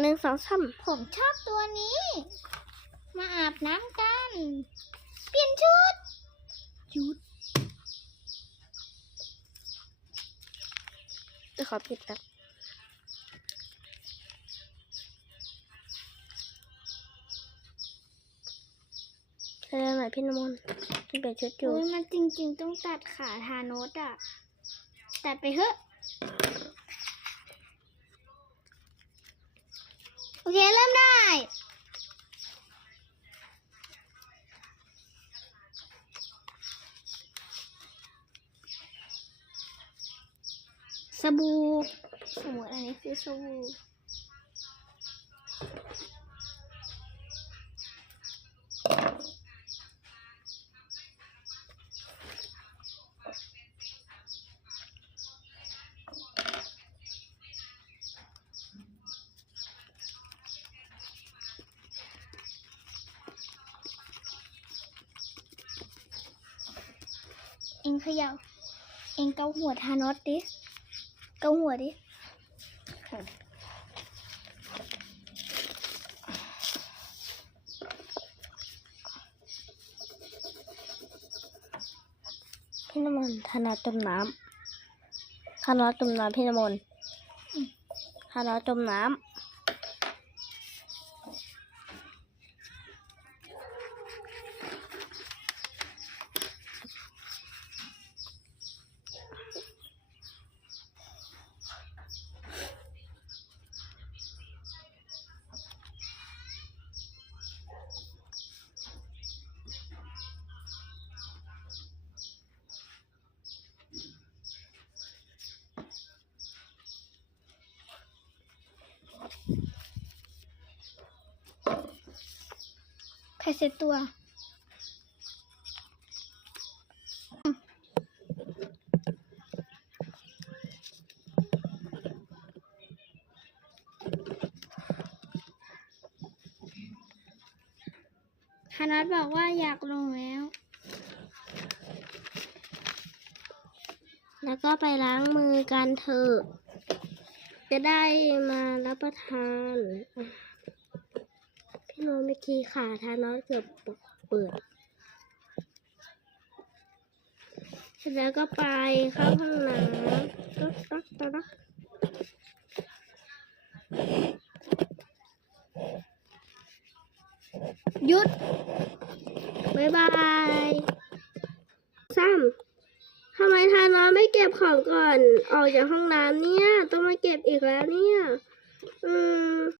หนึ่งสองสามผมชอบตัวนี้ มาอาบน้ำกัน เปลี่ยนชุดยุดจะขอปิดแบบเธอหน่อยพี่น้ำมนต์ที่เปลี่ยนชุดอยู่โอ้ยมันจริง ๆ ต้องตัดขาทานอสอะ ตัดไปเถอะ โอเค เริ่มได้ สบู่สมมติอันนี้คือสบู่ เองเขย่าเองเกาหัวทานอสดิ เกาหัวดิ พี่น้ำมนต์ธนาจมน้ำธนาจมน้ำพี่น้ำมนต์ธนาจมน้ำ ใครเซ็ตตัวฮานัทบอกว่าอยากลงแล้ว แล้วก็ไปล้างมือกันเถอะ จะได้มารับประทานอะพี่โนตเมื่อกี้ขาทานอสเกือบเปิดเสร็จแล้วก็ไปเข้าห้องน้ำต๊อกต๊อกต๊อกต๊อกหยุดบายบายซ้ำทำไมทานอสไม่เก็บของก่อน ออกจากห้องน้ำเนี่ย ต้องมาเก็บอีกแล้วเนี่ย อืม